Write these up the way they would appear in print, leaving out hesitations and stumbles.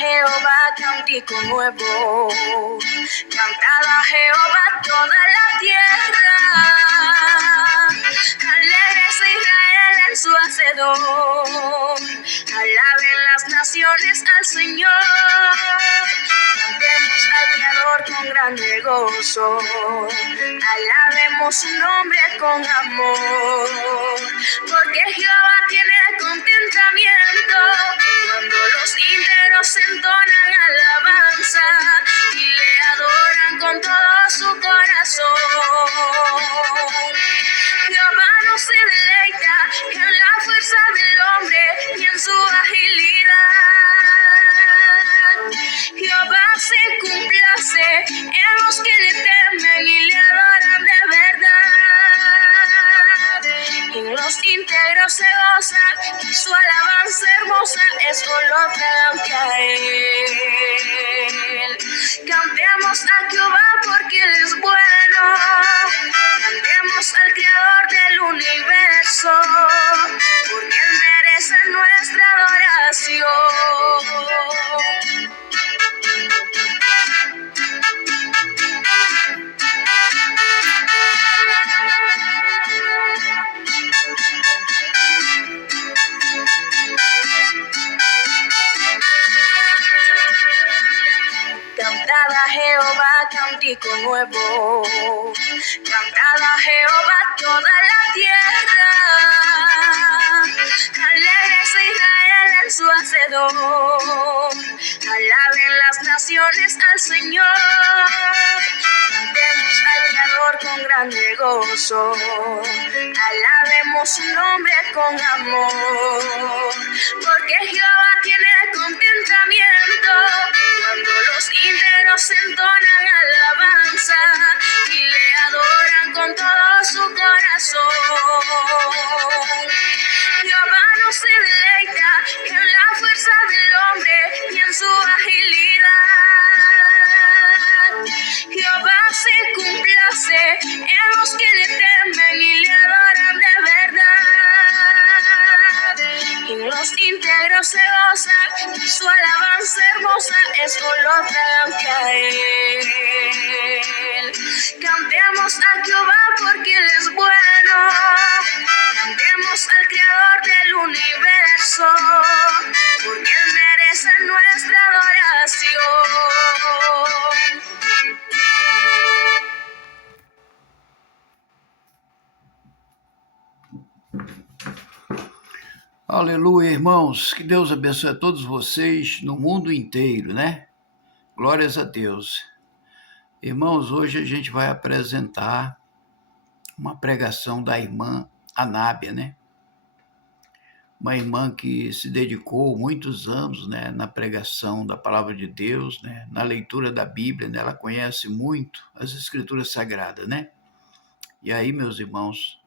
Jehová cántico nuevo, cantad a Jehová toda la tierra, alégrese Israel en su hacedor, alaben las naciones al Señor, cantemos al Creador con grande gozo, alabemos su nombre con amor, porque Jehová tiene contentamiento cuando los íntegros entonan alabanza y le adoran con todo su corazón. Jehová no se deleita en la fuerza del hombre ni en su agilidad. Jehová se complace en los que le temen y le adoran de verdad. En los íntegros se gozan y su alabanza hermosa es olor fragante a él. Cantemos a Jehová porque él es bueno. Cantemos al Creador del universo porque él merece nuestra adoración. Cantad a Jehová cántico nuevo, cantad a Jehová toda la tierra, alégrese Israel en su hacedor, alaben las naciones al Señor, cantemos al Creador con grande gozo, alabemos su nombre con amor, porque Jehová tiene contentamiento cuando los íntegros entonan alabanza y le adoran con todo su corazón. Jehová no se deleita en la fuerza del hombre ni en su agilidad. Jehová se complace en los que le temen y le adoran de verdad. En los íntegros se gozan y su alabanza hermosa es olor fragante a él. Cantemos a Jehová porque él es bueno. Cantemos al Creador del universo porque él merece nuestra adoración. Aleluia, irmãos, que Deus abençoe a todos vocês no mundo inteiro, né? Glórias a Deus. Irmãos, hoje a gente vai apresentar uma pregação da irmã Anábia, né? Uma irmã que se dedicou muitos anos, né, na pregação da palavra de Deus, né, na leitura da Bíblia, né? Ela conhece muito as Escrituras Sagradas, né? E aí, meus irmãos,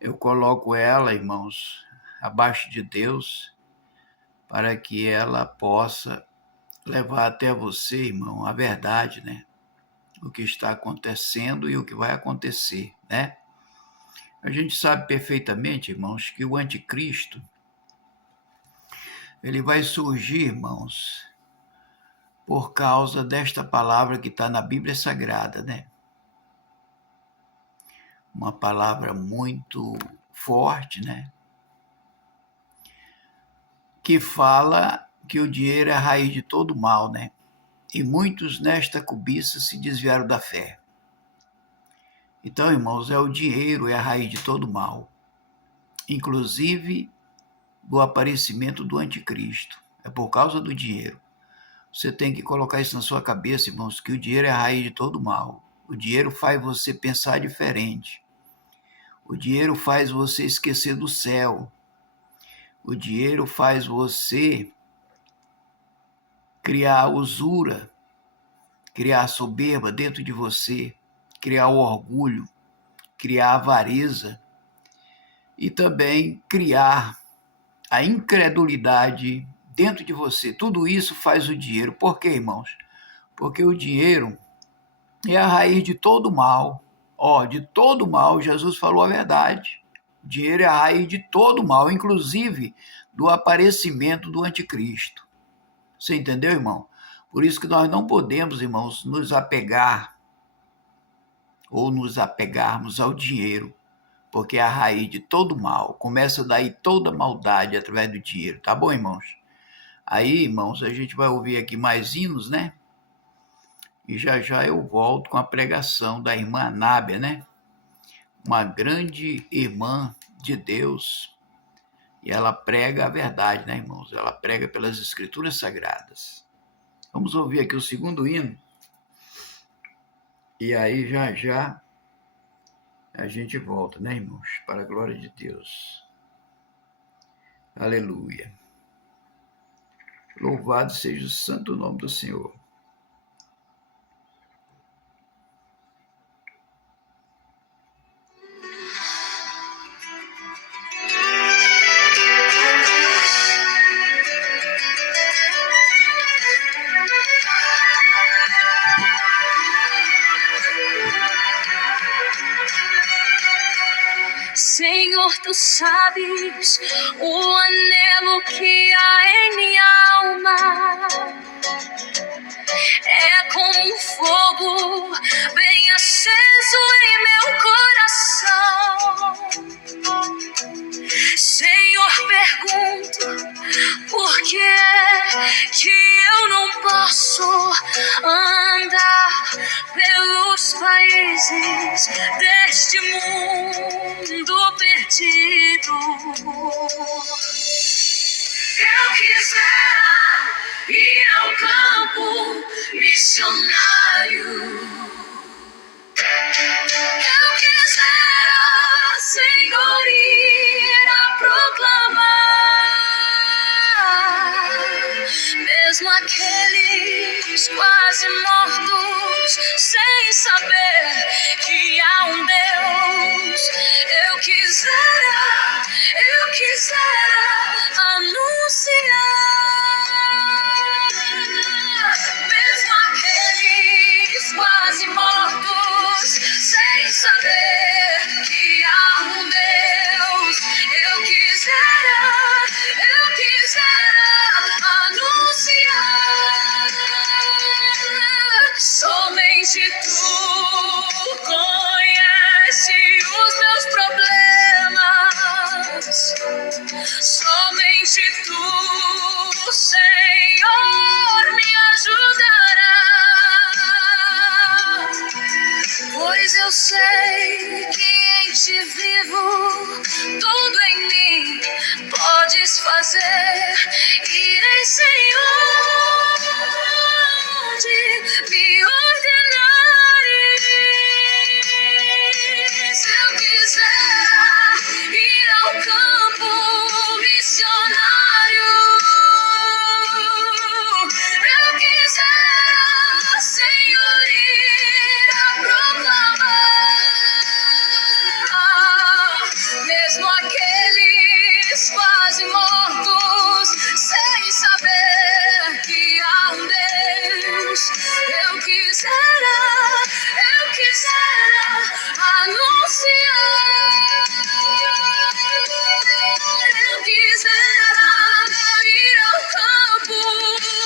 eu coloco ela, irmãos, abaixo de Deus, para que ela possa levar até você, irmão, a verdade, né? O que está acontecendo e o que vai acontecer, né? A gente sabe perfeitamente, irmãos, que o anticristo, ele vai surgir, irmãos, por causa desta palavra que está na Bíblia Sagrada, né? Uma palavra muito forte, né? Que fala que o dinheiro é a raiz de todo mal, né? E muitos nesta cobiça se desviaram da fé. Então, irmãos, o dinheiro é a raiz de todo mal, inclusive do aparecimento do anticristo. É por causa do dinheiro. Você tem que colocar isso na sua cabeça, irmãos, que o dinheiro é a raiz de todo mal. O dinheiro faz você pensar diferente. O dinheiro faz você esquecer do céu. O dinheiro faz você criar usura, criar soberba dentro de você, criar o orgulho, criar a avareza e também criar a incredulidade dentro de você. Tudo isso faz o dinheiro. Por quê, irmãos? Porque o dinheiro é a raiz de todo mal. De todo mal, Jesus falou a verdade. O dinheiro é a raiz de todo mal, inclusive do aparecimento do anticristo. Você entendeu, irmão? Por isso que nós não podemos, irmãos, nos apegar ou nos apegarmos ao dinheiro, porque é a raiz de todo mal. Começa daí toda maldade através do dinheiro. Tá bom, irmãos? Aí, irmãos, a gente vai ouvir aqui mais hinos, né? E já já eu volto com a pregação da irmã Anábia, né? Uma grande irmã de Deus. E ela prega a verdade, né, irmãos? Ela prega pelas Escrituras Sagradas. Vamos ouvir aqui o segundo hino. E aí já já a gente volta, né, irmãos? Para a glória de Deus. Aleluia. Louvado seja o santo nome do Senhor. Senhor, tu sabes o anelo que há em minha alma. É como um fogo bem aceso em meu coração. Senhor, pergunto por que eu não posso andar pelos países deste mundo perdido. Eu quisera ir ao campo missionário. Eu quisera, Senhor, ir a proclamar, mesmo aqueles quase mortos, sem saber que há um Deus. Eu quisera anunciar, mesmo aqueles quase mortos, sem saber que há um Deus. Eu quisera anunciar. Somente tu conhece os meus problemas. Somente tu, Senhor, me ajudarás. Pois eu sei que em ti vivo, tudo em mim podes fazer. Irei, Senhor, onde me ordenares. Eu quiser ir ao campo missionário. Eu quisera, Senhor, ir a proclamar, mesmo aqueles quase mortos, sem saber que há um Deus. Eu quisera anunciar. Eu quisera ir ao campo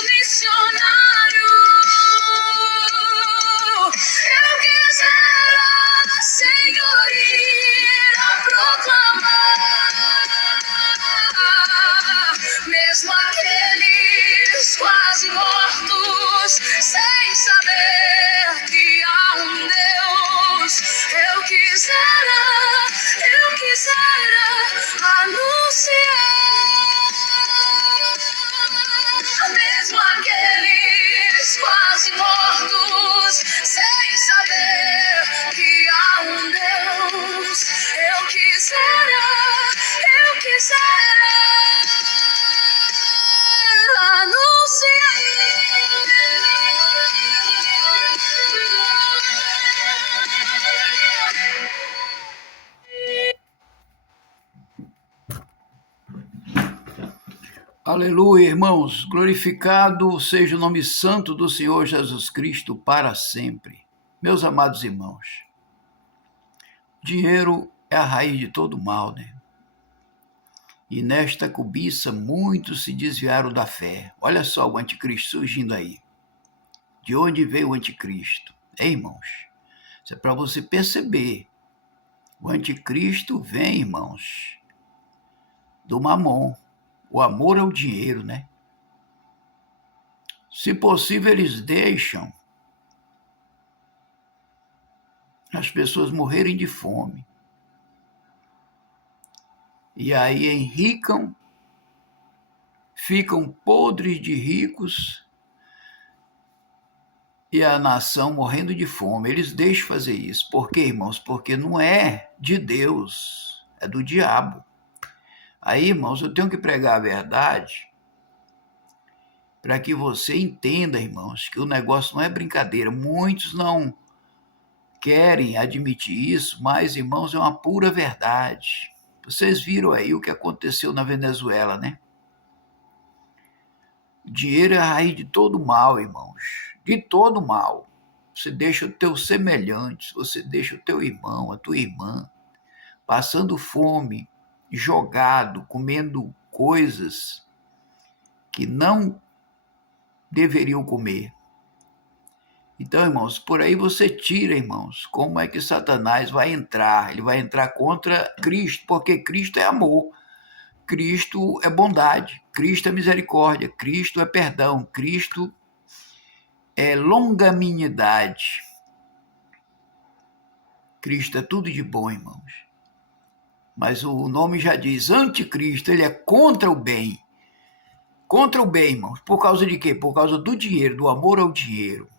missionário. Eu quisera, Senhor, ir a proclamar, mesmo aqueles quase mortos, sem saber que há um Deus. Eu quisera anunciar, mesmo aqueles quase mortos, sem saber que há um Deus. Eu quisera Aleluia, irmãos. Glorificado seja o nome santo do Senhor Jesus Cristo para sempre. Meus amados irmãos, dinheiro é a raiz de todo mal, né? E nesta cobiça muitos se desviaram da fé. Olha só o anticristo surgindo aí. De onde veio o anticristo? Irmãos, isso é para você perceber. O anticristo vem, irmãos, do mamon. O amor ao dinheiro, né? Se possível, eles deixam as pessoas morrerem de fome. E aí enricam, ficam podres de ricos e a nação morrendo de fome. Eles deixam fazer isso. Por quê, irmãos? Porque não é de Deus, é do diabo. Aí, irmãos, eu tenho que pregar a verdade para que você entenda, irmãos, que o negócio não é brincadeira. Muitos não querem admitir isso, mas, irmãos, é uma pura verdade. Vocês viram aí o que aconteceu na Venezuela, né? O dinheiro é a raiz de todo mal, irmãos. De todo mal. Você deixa o teu semelhante, você deixa o teu irmão, a tua irmã, passando fome, jogado, comendo coisas que não deveriam comer. Então, irmãos, por aí você tira, irmãos, como é que Satanás vai entrar? Ele vai entrar contra Cristo, porque Cristo é amor, Cristo é bondade, Cristo é misericórdia, Cristo é perdão, Cristo é longanimidade. Cristo é tudo de bom, irmãos. Mas o nome já diz, anticristo, ele é contra o bem. Contra o bem, irmãos. Por causa de quê? Por causa do dinheiro, do amor ao dinheiro.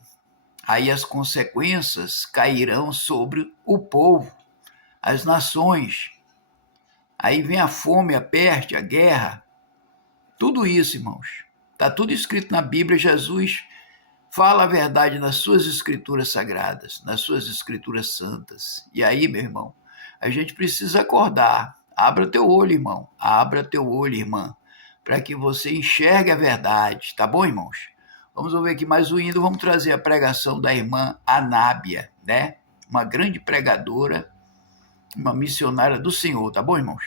Aí as consequências cairão sobre o povo, as nações. Aí vem a fome, a peste, a guerra. Tudo isso, irmãos. Está tudo escrito na Bíblia. Jesus fala a verdade nas suas escrituras sagradas, nas suas escrituras santas. E aí, meu irmão, a gente precisa acordar. Abra teu olho, irmão. Abra teu olho, irmã, para que você enxergue a verdade. Tá bom, irmãos? Vamos ouvir aqui mais um hino. Vamos trazer a pregação da irmã Anábia, né? Uma grande pregadora, uma missionária do Senhor. Tá bom, irmãos?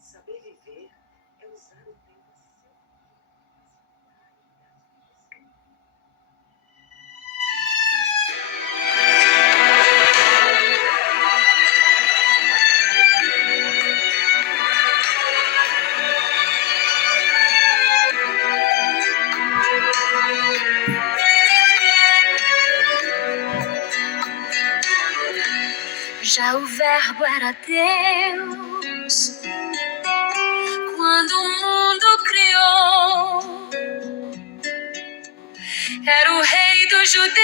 Saber viver é usar o tempo a seu Já o verbo era Deus quando o mundo criou. Era o rei dos judeus,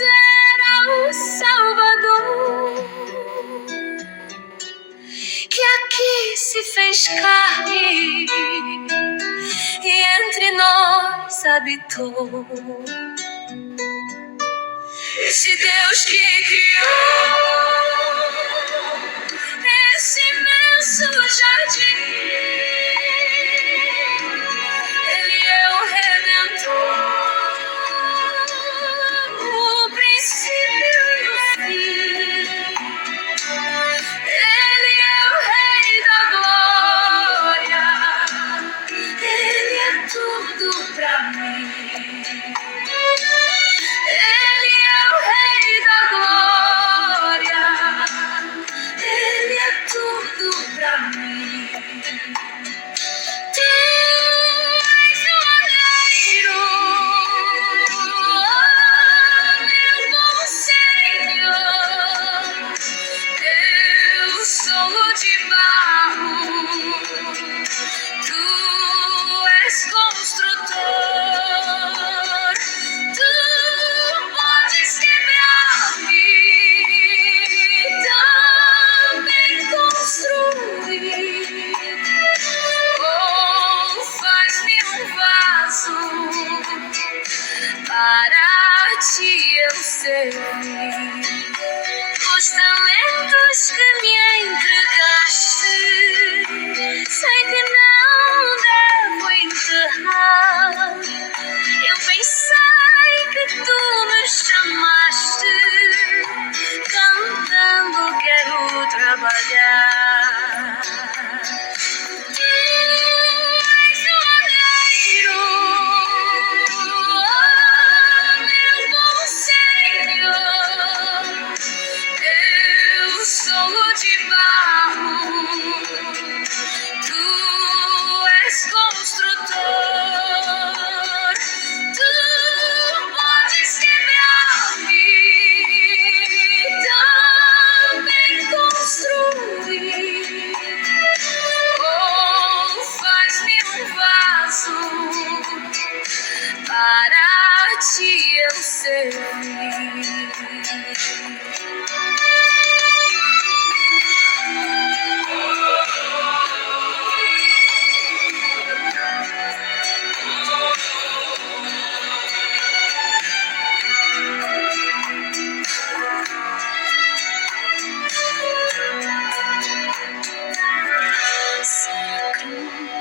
era o Salvador, que aqui se fez carne e entre nós habitou. Esse Deus que criou esse imenso jardim, Ele é o Redentor, o princípio e o fim. Ele é o Rei da glória, Ele é tudo pra mim. Ele é o Rei da glória, Ele é tudo pra mim.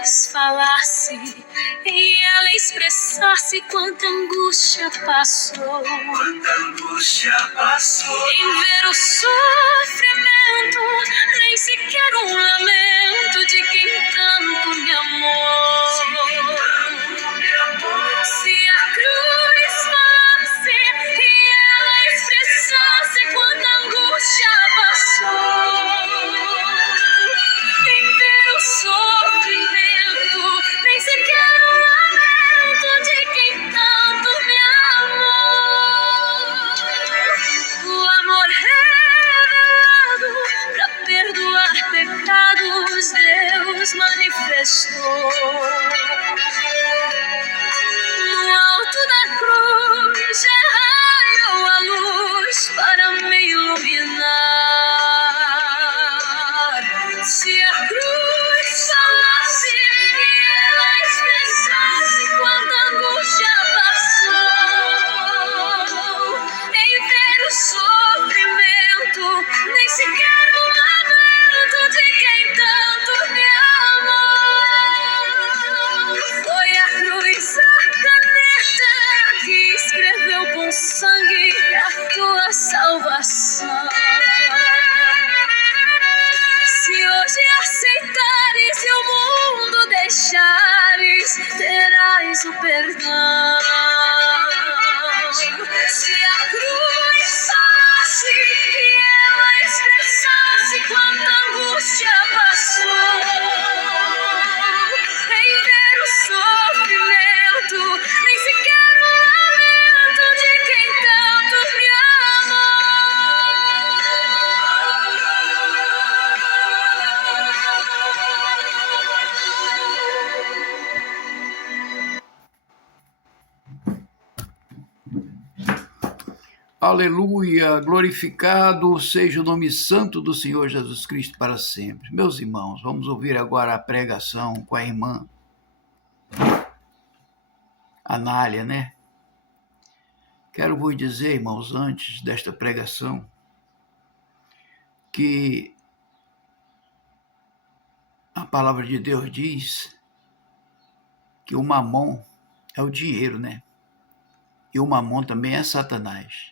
cruz falasse e ela expressasse quanta angústia passou. Em ver o sofrimento, nem sequer um lamento de quem tanto me amou. Se a cruz falasse e ela expressasse quanta angústia passou. Em ver o sofrimento, nem sequer um lamento de quem tanto me amou. O amor revelado pra perdoar pecados, Deus manifestou. No alto da cruz já raiou a luz para me iluminar. Se a cruz falasse e ela expressasse quanta angústia passou. Em ver o sofrimento, nem sequer um lamento de quem tanto me amou. Foi a cruz a caneta que escreveu com sangue a tua salvação. Se hoje aceitares e o mundo deixares, terás o perdão. Se a cruz falasse e ela expressasse quanta angústia passou. Em ver o sofrimento, nem sequer um lamento de quem tanto me Aleluia, glorificado seja o nome santo do Senhor Jesus Cristo para sempre. Meus irmãos, vamos ouvir agora a pregação com a irmã Anália, né? Quero vos dizer, irmãos, antes desta pregação, que a palavra de Deus diz que o mamon é o dinheiro, né? E o mamon também é Satanás.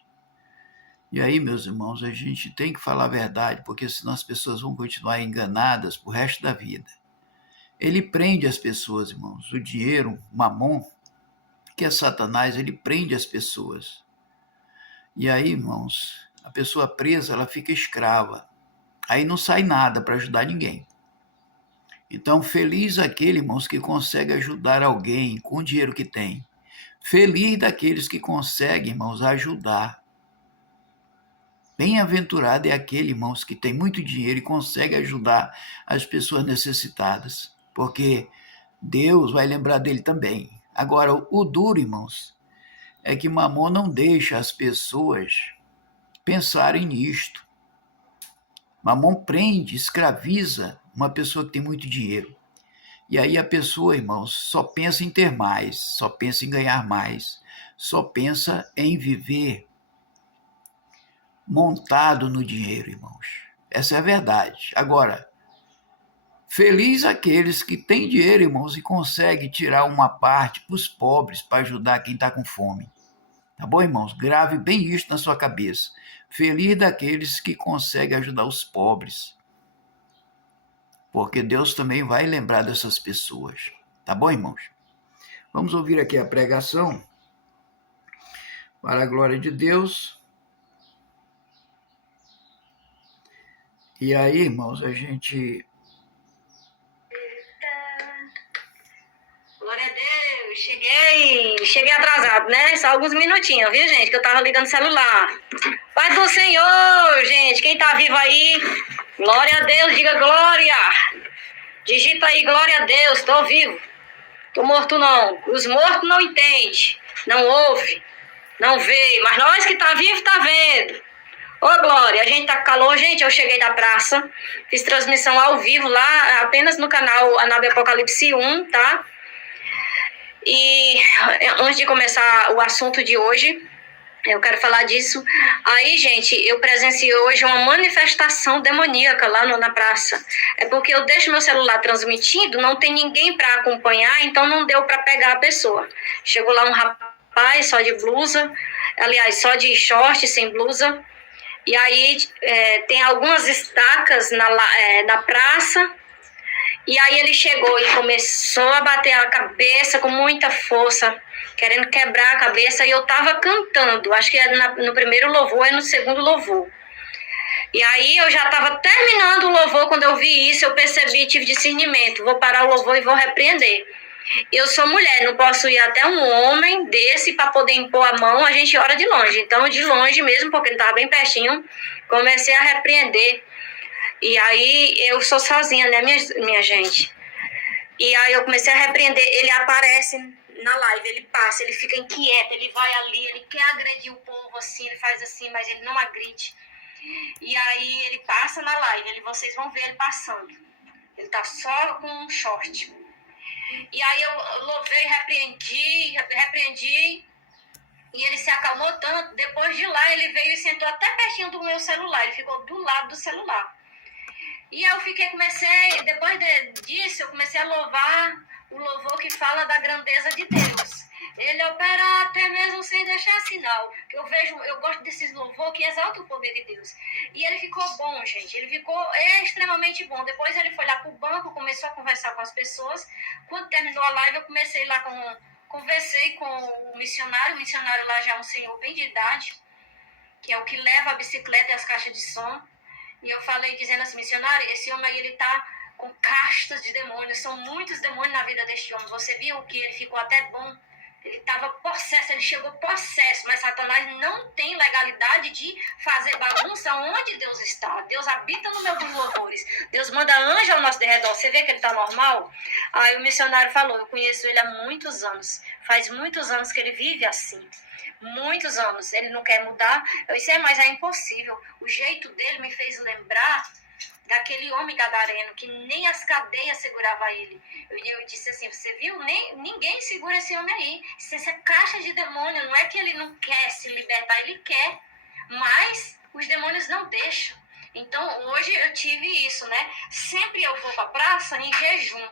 E aí, meus irmãos, a gente tem que falar a verdade, porque senão as pessoas vão continuar enganadas pro resto da vida. Ele prende as pessoas, irmãos. O dinheiro, o mamon, que é Satanás, ele prende as pessoas. E aí, irmãos, a pessoa presa, ela fica escrava. Aí não sai nada para ajudar ninguém. Então, feliz aquele, irmãos, que consegue ajudar alguém com o dinheiro que tem. Feliz daqueles que conseguem, irmãos, ajudar. Bem-aventurado é aquele, irmãos, que tem muito dinheiro e consegue ajudar as pessoas necessitadas, porque Deus vai lembrar dele também. Agora, o duro, irmãos, é que Mamon não deixa as pessoas pensarem nisto. Mamon prende, escraviza uma pessoa que tem muito dinheiro. E aí a pessoa, irmãos, só pensa em ter mais, só pensa em ganhar mais, só pensa em viver montado no dinheiro, irmãos. Essa é a verdade. Agora, feliz aqueles que têm dinheiro, irmãos, e conseguem tirar uma parte para os pobres, para ajudar quem está com fome. Tá bom, irmãos? Grave bem isso na sua cabeça. Feliz daqueles que conseguem ajudar os pobres. Porque Deus também vai lembrar dessas pessoas. Tá bom, irmãos? Vamos ouvir aqui a pregação. Para a glória de Deus. E aí, irmãos, a gente... Glória a Deus, cheguei atrasado, né? Só alguns minutinhos, viu, gente? Que eu tava ligando o celular. Paz do Senhor, gente, quem tá vivo aí, glória a Deus, diga glória. Digita aí, glória a Deus, tô vivo. Tô morto não, os mortos não entendem, não ouvem, não vê, mas nós que tá vivo, tá vendo. Ô, Glória, a gente tá com calor, gente, eu cheguei da praça, fiz transmissão ao vivo lá, apenas no canal Anabe Apocalipse 1, tá? E antes de começar o assunto de hoje, Eu quero falar disso. Aí, gente, eu presenciei hoje uma manifestação demoníaca lá na praça. É porque eu deixo meu celular transmitindo, não tem ninguém para acompanhar, então não deu para pegar a pessoa. Chegou lá um rapaz só de blusa, aliás, só de short, sem blusa. E aí tem algumas estacas na praça. E aí ele chegou e começou a bater a cabeça com muita força, querendo quebrar a cabeça, e eu tava cantando, acho que era no primeiro louvor e no segundo louvor. E aí eu já tava terminando o louvor, quando eu vi isso, eu percebi, tive discernimento, vou parar o louvor e vou repreender. Eu sou mulher, não posso ir até um homem desse para poder impor a mão, a gente ora de longe. Então, de longe mesmo, porque ele estava bem pertinho, comecei a repreender. E aí eu sou sozinha, né, minha gente? E aí eu comecei a repreender, ele aparece na live, ele passa, ele fica inquieto, ele vai ali, ele quer agredir o povo assim, ele faz assim, mas ele não agride. E aí ele passa na live, vocês vão ver ele passando. Ele tá só com um short. E aí eu louvei, repreendi, e ele se acalmou tanto. Depois de lá, ele veio e sentou até pertinho do meu celular, ele ficou do lado do celular. E eu depois disso, eu comecei a louvar o louvor que fala da grandeza de Deus. Ele opera até mesmo sem deixar sinal. Eu gosto desses louvor que exaltam o poder de Deus. E ele ficou bom, gente. Ele ficou extremamente bom. Depois ele foi lá pro banco, começou a conversar com as pessoas. Quando terminou a live, eu comecei lá conversei com o missionário. O missionário lá já é um senhor bem de idade, que é o que leva a bicicleta e as caixas de som. E eu falei, dizendo assim, missionário, esse homem aí, ele tá com castas de demônios. São muitos demônios na vida deste homem. Você viu que ele ficou até bom? Ele estava possesso, ele chegou possesso, mas Satanás não tem legalidade de fazer bagunça onde Deus está. Deus habita no meio dos louvores. Deus manda anjo ao nosso derredor. Você vê que ele está normal? Aí o missionário falou, eu conheço ele há muitos anos. Faz muitos anos que ele vive assim. Muitos anos. Ele não quer mudar. Eu disse, mas é impossível. O jeito dele me fez lembrar daquele homem gadareno, que nem as cadeias segurava ele. Eu disse assim, você viu? Ninguém segura esse homem aí. Isso é caixa de demônio. Não é que ele não quer se libertar, ele quer. Mas os demônios não deixam. Então, hoje eu tive isso, né? Sempre eu vou pra praça em jejum.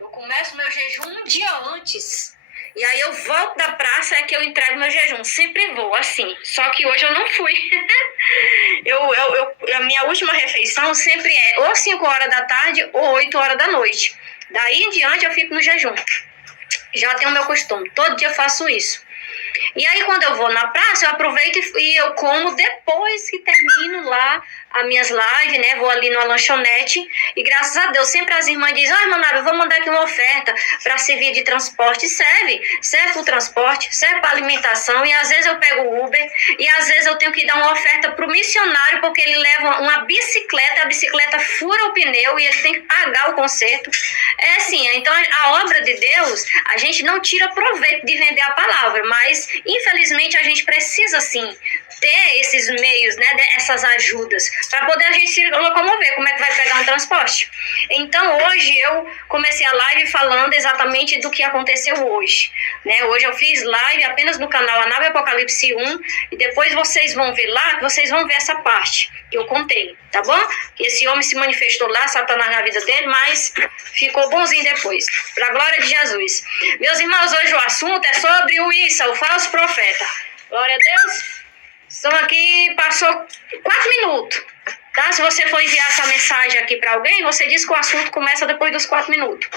Eu começo meu jejum um dia antes. E aí eu volto da praça, é que eu entrego meu jejum. Sempre vou, assim. Só que hoje eu não fui. A minha última refeição sempre é ou 5 horas da tarde ou 8 horas da noite. Daí em diante eu fico no jejum. Já tenho o meu costume. Todo dia eu faço isso. E aí quando eu vou na praça, eu aproveito e eu como depois que termino lá as minhas lives, né? Vou ali numa lanchonete e graças a Deus sempre as irmãs dizem, Manara, eu vou mandar aqui uma oferta para servir de transporte. Serve para o transporte, serve para alimentação, e às vezes eu pego o Uber e às vezes eu tenho que dar uma oferta para o missionário porque ele leva uma bicicleta, a bicicleta fura o pneu e ele tem que pagar o conserto. É assim, então a obra de Deus, a gente não tira proveito de vender a palavra, mas infelizmente a gente precisa sim ter esses meios, né, essas ajudas, para poder a gente se locomover. Como é que vai pegar um transporte? Então hoje eu comecei a live falando exatamente do que aconteceu hoje, né? Hoje eu fiz live apenas no canal A Nave Apocalipse 1 e depois vocês vão ver lá, vocês vão ver essa parte que eu contei, tá bom? Esse homem se manifestou lá, Satanás na vida dele, mas ficou bonzinho depois, para a glória de Jesus. Meus irmãos, hoje o assunto é sobre o Issa, o falso profeta. Glória a Deus. Estamos aqui, passou 4 minutos, tá? Se você for enviar essa mensagem aqui para alguém, você diz que o assunto começa depois dos 4 minutos.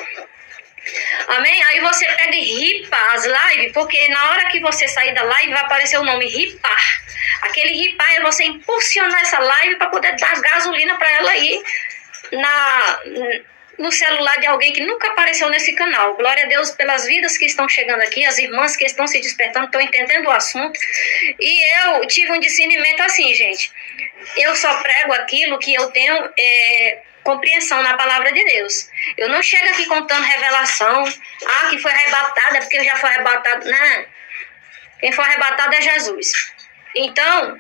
Amém? Aí você pega e ripa as lives, porque na hora que você sair da live vai aparecer o nome ripar. Aquele ripar é você impulsionar essa live para poder dar gasolina para ela ir no celular de alguém que nunca apareceu nesse canal. Glória a Deus pelas vidas que estão chegando aqui, as irmãs que estão se despertando, estão entendendo o assunto. E eu tive um discernimento assim, gente. Eu só prego aquilo que eu tenho compreensão na palavra de Deus. Eu não chego aqui contando revelação. Que foi arrebatado, é porque eu já fui arrebatado. Não. Quem foi arrebatado é Jesus. Então,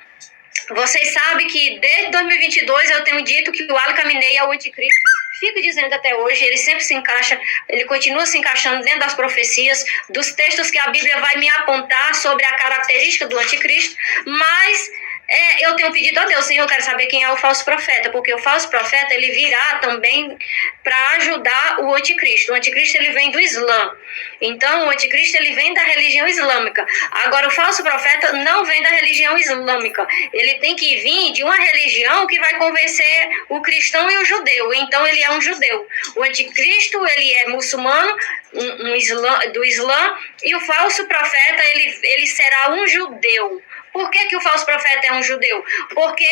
vocês sabem que desde 2022 eu tenho dito que o Alcaminei é o anticristo. fico dizendo até hoje, ele sempre se encaixa, ele continua se encaixando dentro das profecias, dos textos que a Bíblia vai me apontar sobre a característica do anticristo, mas eu tenho pedido a Deus, Senhor, eu quero saber quem é o falso profeta, porque o falso profeta, ele virá também para ajudar o anticristo. O anticristo, ele vem do Islã. Então, o anticristo, ele vem da religião islâmica. Agora, o falso profeta não vem da religião islâmica. Ele tem que vir de uma religião que vai convencer o cristão e o judeu. Então, ele é um judeu. O anticristo, ele é muçulmano, do Islã, e o falso profeta, ele será um judeu. Por que o falso profeta é um judeu? Porque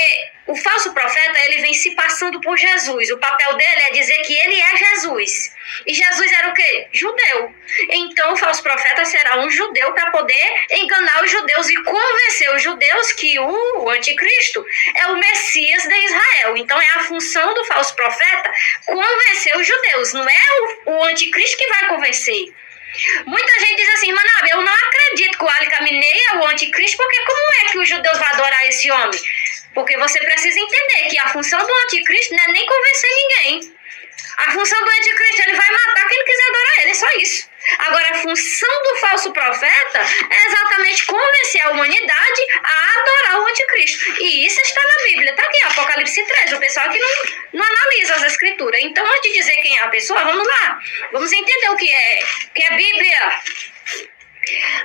o falso profeta, ele vem se passando por Jesus. O papel dele é dizer que ele é Jesus. E Jesus era o quê? Judeu. Então, o falso profeta será um judeu para poder enganar os judeus e convencer os judeus que o anticristo é o Messias de Israel. Então, é a função do falso profeta convencer os judeus. Não é o anticristo que vai convencer. Muita gente diz assim, Manabe, eu não acredito que o Ali Khamenei é o anticristo, porque como é que os judeus vão adorar esse homem? Porque você precisa entender que a função do anticristo não é nem convencer ninguém. A função do anticristo, ele vai matar quem quiser adorar ele, é só isso. Agora, a função do falso profeta é exatamente convencer a humanidade a adorar o anticristo. E isso está na Bíblia, está aqui, Apocalipse 13. O pessoal que não analisa as escrituras. Então, antes de dizer quem é a pessoa, vamos lá. Vamos entender o que é Bíblia.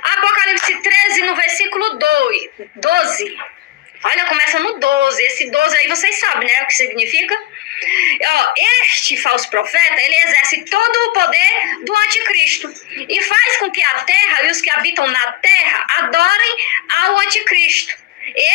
Apocalipse 13, no versículo 12. Olha, começa no 12. Esse 12 aí vocês sabem, né, o que significa? Este falso profeta, ele exerce todo o poder do anticristo e faz com que a terra e os que habitam na terra adorem ao anticristo,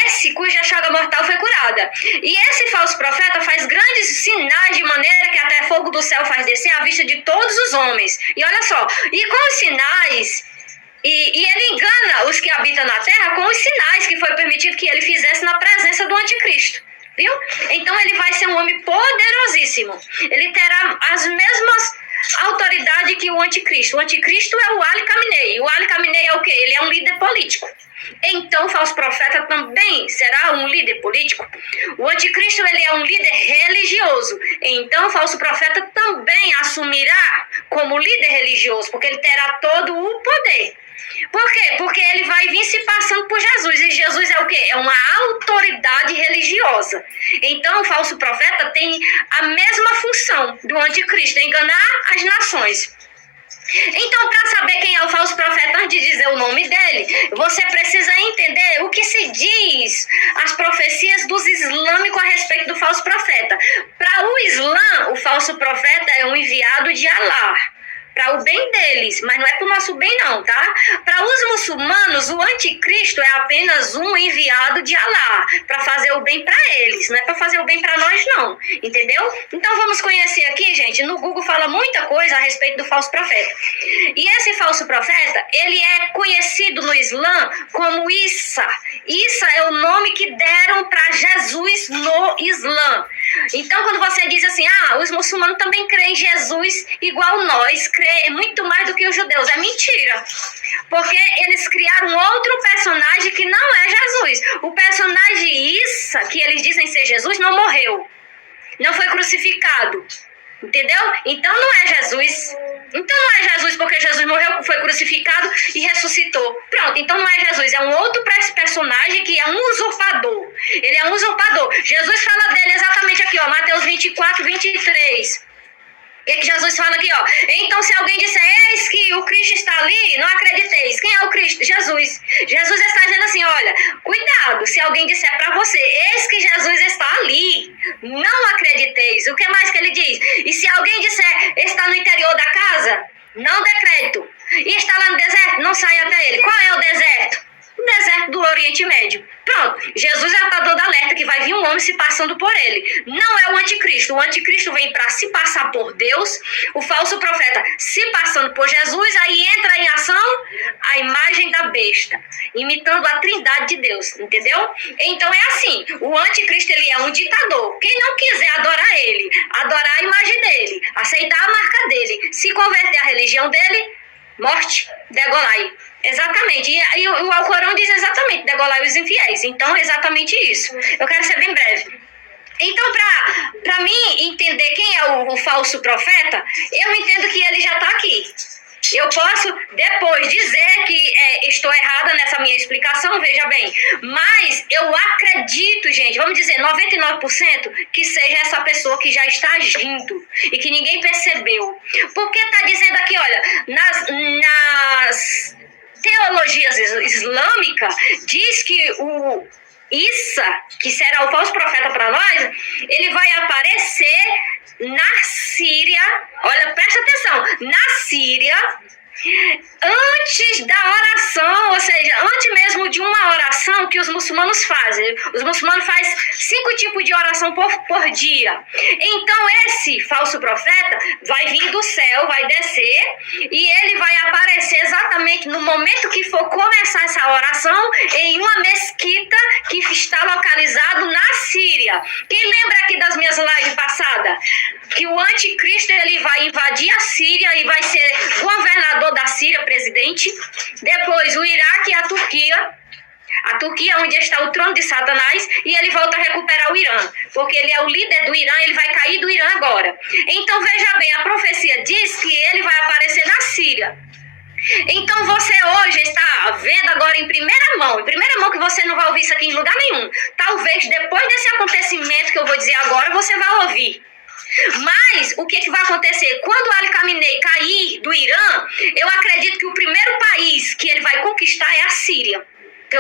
esse cuja chaga mortal foi curada. E esse falso profeta faz grandes sinais de maneira que até fogo do céu faz descer à vista de todos os homens. E olha só, e com os sinais... E ele engana os que habitam na terra com os sinais que foi permitido que ele fizesse na presença do anticristo. Viu? Então ele vai ser um homem poderosíssimo. Ele terá as mesmas autoridades que o anticristo. O anticristo é o Ali Khamenei. O Ali Khamenei é o quê? Ele é um líder político. Então o falso profeta também será um líder político. O anticristo, ele é um líder religioso. Então o falso profeta também assumirá como líder religioso, porque ele terá todo o poder. Por quê? Porque ele vai vir se passando por Jesus. E Jesus é o quê? É uma autoridade religiosa. Então, o falso profeta tem a mesma função do anticristo, enganar as nações. Então, para saber quem é o falso profeta, antes de dizer o nome dele, você precisa entender o que se diz as profecias dos islâmicos a respeito do falso profeta. Para o Islã, o falso profeta é um enviado de Alá, para o bem deles, mas não é para o nosso bem não, tá? Para os muçulmanos, o anticristo é apenas um enviado de Alá, para fazer o bem para eles, não é para fazer o bem para nós não, entendeu? Então vamos conhecer aqui, gente, no Google fala muita coisa a respeito do falso profeta. E esse falso profeta, ele é conhecido no Islã como Issa. Issa é o nome que deram para Jesus no Islã. Então, quando você diz assim, os muçulmanos também creem em Jesus igual nós, creem muito mais do que os judeus, é mentira. Porque eles criaram outro personagem que não é Jesus. O personagem Issa, que eles dizem ser Jesus, não morreu. Não foi crucificado. Entendeu? Então não é Jesus. Então não é Jesus porque Jesus morreu, foi crucificado e ressuscitou. Pronto, então não é Jesus. É um outro personagem que é um usurpador. Ele é um usurpador. Jesus fala dele exatamente aqui, Mateus 24, 23. O que Jesus fala aqui, Então, se alguém disser, eis que o Cristo está ali, não acrediteis. Quem é o Cristo? Jesus. Jesus está dizendo assim, olha, cuidado, se alguém disser para você, eis que Jesus está ali, não acrediteis. O que mais que ele diz? E se alguém disser, está no interior da casa, não dê crédito. E está lá no deserto, não saia até ele. Qual é o deserto? O deserto do Oriente Médio. Pronto, Jesus já está dando alerta que vai vir um homem se passando por ele. Não é o anticristo. O anticristo vem para se passar por Deus, o falso profeta se passando por Jesus, aí entra em ação a imagem da besta, imitando a trindade de Deus, entendeu? Então é assim, o anticristo, ele é um ditador. Quem não quiser adorar ele, adorar a imagem dele, aceitar a marca dele, se converter à religião dele, morte, degolai. Exatamente. E o Alcorão diz exatamente, degolai os infiéis. Então, exatamente isso. Eu quero ser bem breve. Então, para mim entender quem é o falso profeta, eu entendo que ele já está aqui. Eu posso depois dizer que estou errada nessa minha explicação, veja bem. Mas eu acredito, gente, vamos dizer 99%, que seja essa pessoa que já está agindo e que ninguém percebeu. Porque está dizendo aqui, olha, nas teologias islâmicas, diz que o Issa, que será o falso profeta para nós, ele vai aparecer na Síria, olha, presta atenção, na Síria, antes da oração, ou seja, antes mesmo de uma oração que os muçulmanos fazem. Os muçulmanos fazem 5 tipos de oração por dia. Então esse falso profeta vai vir do céu, vai descer, e ele vai aparecer exatamente no momento que for começar essa oração em uma mesquita que está localizado na Síria. Quem lembra aqui das minhas lives passadas? Que o anticristo ele vai invadir a Síria e vai ser governador da Síria, presidente. Depois o Iraque e a Turquia. A Turquia é onde está o trono de Satanás, e ele volta a recuperar o Irã, porque ele é o líder do Irã, ele vai cair do Irã agora. Então veja bem, a profecia diz que ele vai aparecer na Síria. Então você hoje está vendo agora em primeira mão que você não vai ouvir isso aqui em lugar nenhum. Talvez depois desse acontecimento que eu vou dizer agora, você vai ouvir. Mas o que vai acontecer? Quando Ali Khamenei cair do Irã, eu acredito que o primeiro país que ele vai conquistar é a Síria.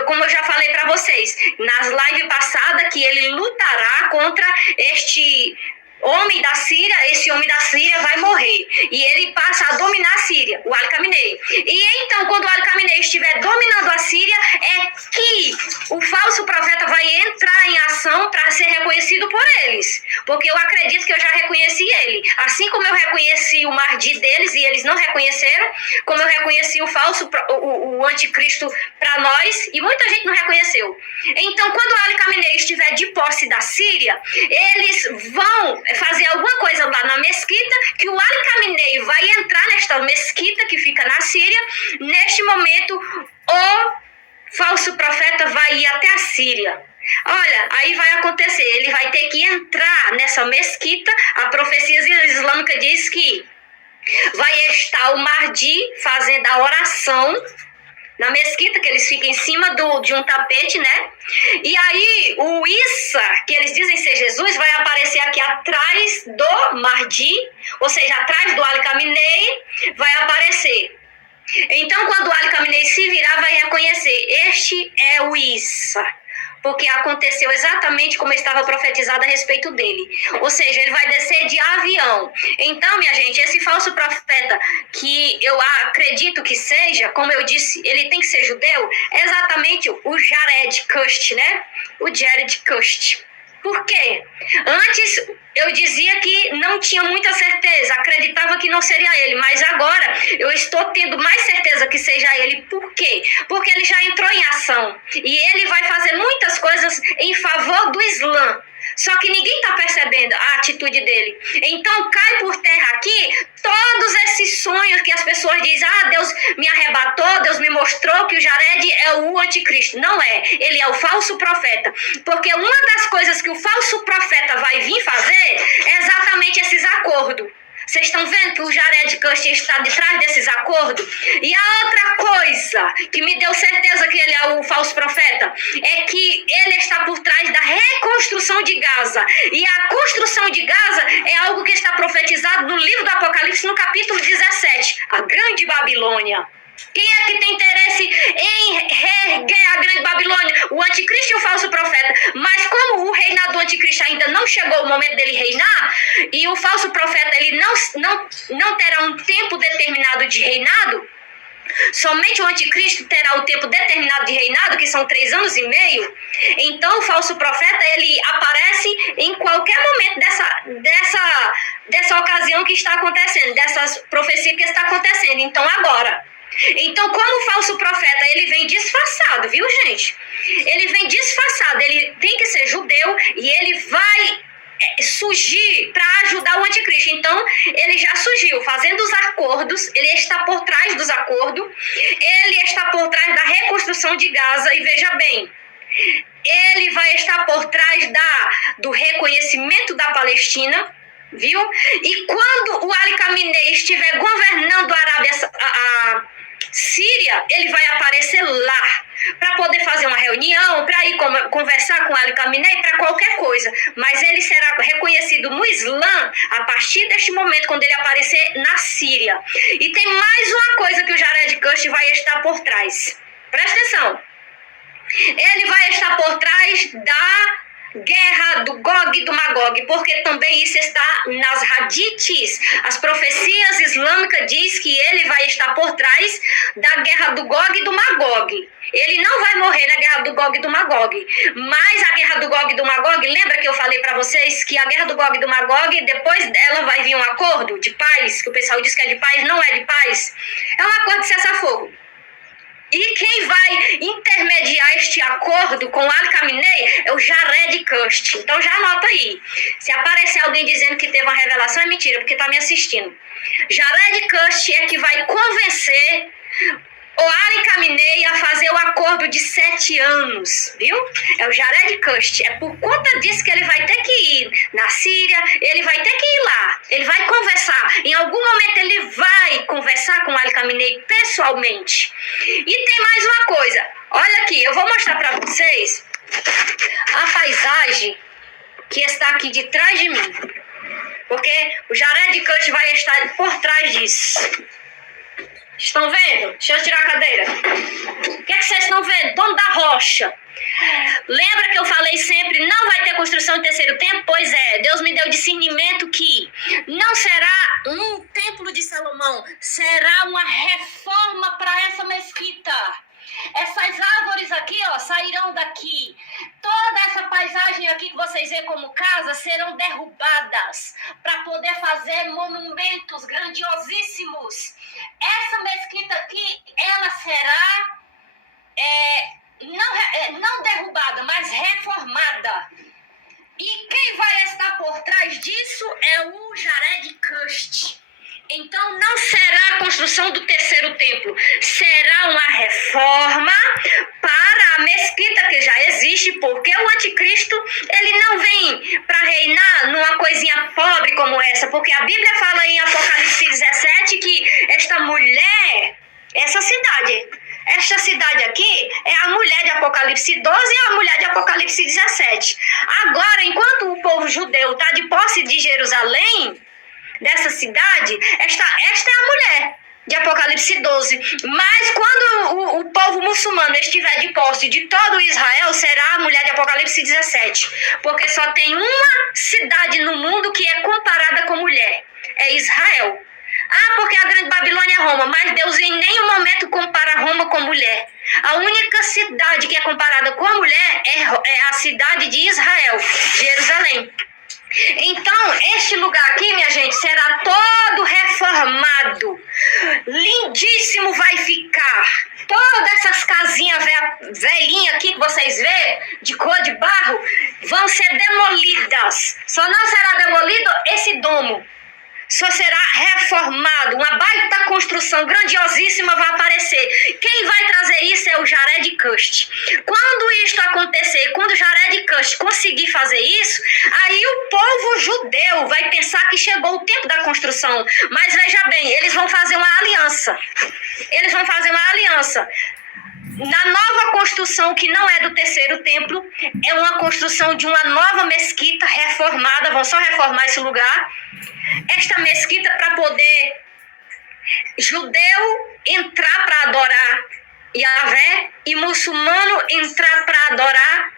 Como eu já falei para vocês, nas lives passadas, que ele lutará contra este homem da Síria, esse homem da Síria vai morrer. E ele passa a dominar a Síria, o Ali Khamenei. E então, quando o Ali Khamenei estiver dominando a Síria, é que o falso profeta vai entrar em ação para ser reconhecido por eles. Porque eu acredito que eu já reconheci ele. Assim como eu reconheci o Mahdi deles e eles não reconheceram, como eu reconheci o falso, o anticristo para nós, e muita gente não reconheceu. Então, quando o Ali Khamenei estiver de posse da Síria, eles vão fazer alguma coisa lá na mesquita, que o Ali Khamenei vai entrar nesta mesquita que fica na Síria. Neste momento, o falso profeta vai ir até a Síria. Olha, aí vai acontecer, ele vai ter que entrar nessa mesquita. A profecia islâmica diz que vai estar o Mahdi fazendo a oração na mesquita, que eles ficam em cima de um tapete, né? E aí o Issa, que eles dizem ser Jesus, vai aparecer aqui atrás do Mahdi, ou seja, atrás do Ali Khamenei, vai aparecer. Então, quando o Ali Khamenei se virar, vai reconhecer, este é o Issa. Porque aconteceu exatamente como estava profetizado a respeito dele. Ou seja, ele vai descer de avião. Então, minha gente, esse falso profeta, que eu acredito que seja, como eu disse, ele tem que ser judeu, é exatamente o Jared Kushner, né? O Jared Kushner. Por quê? Antes eu dizia que não tinha muita certeza, acreditava que não seria ele, mas agora eu estou tendo mais certeza que seja ele. Por quê? Porque ele já entrou em ação e ele vai fazer muitas coisas em favor do Islã. Só que ninguém está percebendo a atitude dele. Então cai por terra aqui todos esses sonhos que as pessoas dizem: ah, Deus me arrebatou, Deus me mostrou que o Jared é o anticristo. Não é, ele é o falso profeta. Porque uma das coisas que o falso profeta vai vir fazer é exatamente esses acordos. Vocês estão vendo que o Jared Kushner está de trás desses acordos? E a outra coisa que me deu certeza que ele é o falso profeta é que ele está por trás da reconstrução de Gaza. E a construção de Gaza é algo que está profetizado no livro do Apocalipse, no capítulo 17, a Grande Babilônia. Quem é que tem interesse em reerguer a Grande Babilônia? O anticristo e o falso profeta. Mas como o reinado do anticristo ainda não chegou o momento dele reinar, e o falso profeta ele não terá um tempo determinado de reinado, somente o anticristo terá o tempo determinado de reinado, que são 3 anos e meio. Então o falso profeta ele aparece em qualquer momento dessa ocasião que está acontecendo, dessas profecias que está acontecendo. Então agora. Então, como o falso profeta, ele vem disfarçado, viu, gente? Ele vem disfarçado, ele tem que ser judeu e ele vai surgir para ajudar o anticristo. Então, ele já surgiu fazendo os acordos, ele está por trás dos acordos, ele está por trás da reconstrução de Gaza. E veja bem, Ele vai estar por trás do reconhecimento da Palestina, viu? E quando o Ali Khamenei estiver governando a Síria, ele vai aparecer lá para poder fazer uma reunião, para ir conversar com Ali Khamenei, para qualquer coisa. Mas ele será reconhecido no Islã a partir deste momento, quando ele aparecer na Síria. E tem mais uma coisa que o Jared Kushner vai estar por trás. Presta atenção. Ele vai estar por trás da guerra do Gog e do Magog, porque também isso está nas hadiths. As profecias islâmicas diz que ele vai estar por trás da guerra do Gog e do Magog. Ele não vai morrer na guerra do Gog e do Magog, mas a guerra do Gog e do Magog, lembra que eu falei para vocês que a guerra do Gog e do Magog, depois dela vai vir um acordo de paz, que o pessoal diz que é de paz, não é de paz, é um acordo de cessar-fogo. E quem vai intermediar este acordo com Ali Khamenei é o Jared Kushner. Então já anota aí. Se aparecer alguém dizendo que teve uma revelação, é mentira, porque está me assistindo. Jared Kushner é que vai convencer o Ali Khamenei a fazer o acordo de 7 anos, viu? É o Jared Kushner. É por conta disso que ele vai ter que ir na Síria, ele vai ter que ir lá, ele vai conversar. Em algum momento ele vai conversar com o Ali Khamenei pessoalmente. E tem mais uma coisa. Olha aqui, eu vou mostrar para vocês a paisagem que está aqui de trás de mim. Porque o Jared Kushner vai estar por trás disso. Estão vendo? Deixa eu tirar a cadeira. O que é que vocês estão vendo? Dono da rocha. Lembra que eu falei sempre, não vai ter construção em terceiro templo? Pois é, Deus me deu discernimento que não será um templo de Salomão, será uma reforma para essa mesquita. Essas árvores aqui, ó, sairão daqui. Toda essa paisagem aqui que vocês veem como casa serão derrubadas para poder fazer monumentos grandiosíssimos. Essa mesquita aqui, ela será não derrubada, mas reformada. E quem vai estar por trás disso é o Jared Kushner. Então não será a construção do terceiro templo, será uma reforma para a mesquita que já existe, porque o anticristo ele não vem para reinar numa coisinha pobre como essa, porque a Bíblia fala em Apocalipse 17 que esta mulher, esta cidade aqui é a mulher de Apocalipse 12 e a mulher de Apocalipse 17. Agora, enquanto o povo judeu está de posse de Jerusalém, dessa cidade, esta é a mulher de Apocalipse 12. Mas quando o povo muçulmano estiver de posse de todo Israel, será a mulher de Apocalipse 17. Porque só tem uma cidade no mundo que é comparada com mulher. É Israel. Ah, porque a grande Babilônia é Roma. Mas Deus em nenhum momento compara Roma com mulher. A única cidade que é comparada com a mulher é a cidade de Israel, Jerusalém. Então, este lugar aqui, minha gente, será todo reformado. Lindíssimo vai ficar. Todas essas casinhas velhinhas aqui que vocês vê, de cor de barro, vão ser demolidas. Só não será demolido esse domo. Só será reformado. Uma baita construção grandiosíssima vai aparecer. Quem vai trazer isso é o Jared Kushner. Quando isto acontecer, quando o Jared Kushner conseguir fazer isso, aí o povo judeu vai pensar que chegou o tempo da construção. Mas veja bem, eles vão fazer uma aliança. Na nova construção, que não é do terceiro templo, é uma construção de uma nova mesquita reformada. Vão só reformar esse lugar. Esta mesquita para poder judeu entrar para adorar Yahvé e muçulmano entrar para adorar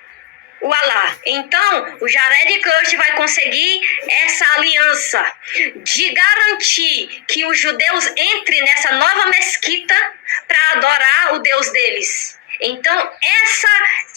o Alá. Então, o Jared Kushner vai conseguir essa aliança de garantir que os judeus entrem nessa nova mesquita para adorar o Deus deles. Então, essa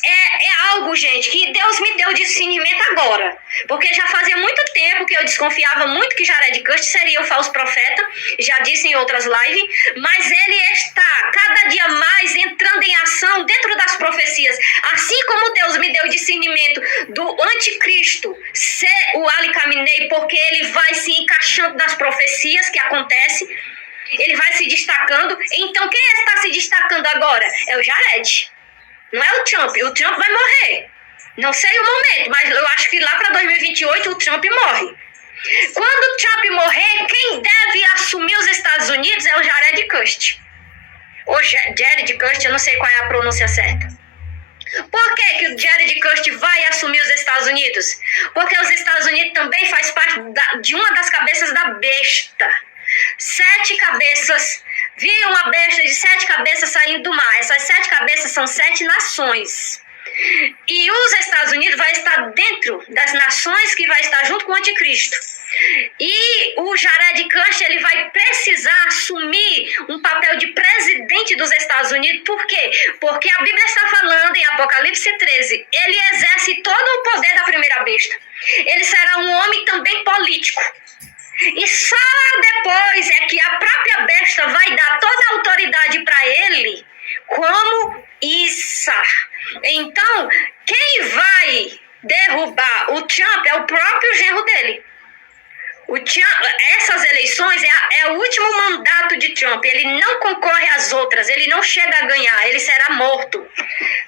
é algo, gente, que Deus me deu discernimento agora. Porque já fazia muito tempo que eu desconfiava muito que Jared Kushner seria o falso profeta. Já disse em outras lives. Mas ele está cada dia mais entrando em ação dentro das profecias. Assim como Deus me deu discernimento do anticristo ser o Ali Khamenei, porque ele vai se encaixando nas profecias que acontecem. Ele vai se destacando. Então, quem está se destacando agora? É o Jared. Não é o Trump vai morrer. Não sei o momento, mas eu acho que lá para 2028 o Trump morre. Quando o Trump morrer, quem deve assumir os Estados Unidos é o Jared Kushner. Ou Jared Kushner, eu não sei qual é a pronúncia certa. Por que o Jared Kushner vai assumir os Estados Unidos? Porque os Estados Unidos também faz parte de uma das cabeças da besta. 7 cabeças, vi uma besta de 7 cabeças saindo do mar. Essas 7 cabeças são 7 nações. E os Estados Unidos vai estar dentro das nações que vai estar junto com o anticristo. E o Jared Kushner, ele vai precisar assumir um papel de presidente dos Estados Unidos. Por quê? Porque a Bíblia está falando em Apocalipse 13, ele exerce todo o poder da primeira besta. Ele será um homem também político. E só depois é que a própria besta vai dar toda a autoridade para ele como Issa. Então, quem vai derrubar o Trump é o próprio genro dele. Essas eleições é o último mandato de Trump. Ele não concorre às outras, ele não chega a ganhar, ele será morto.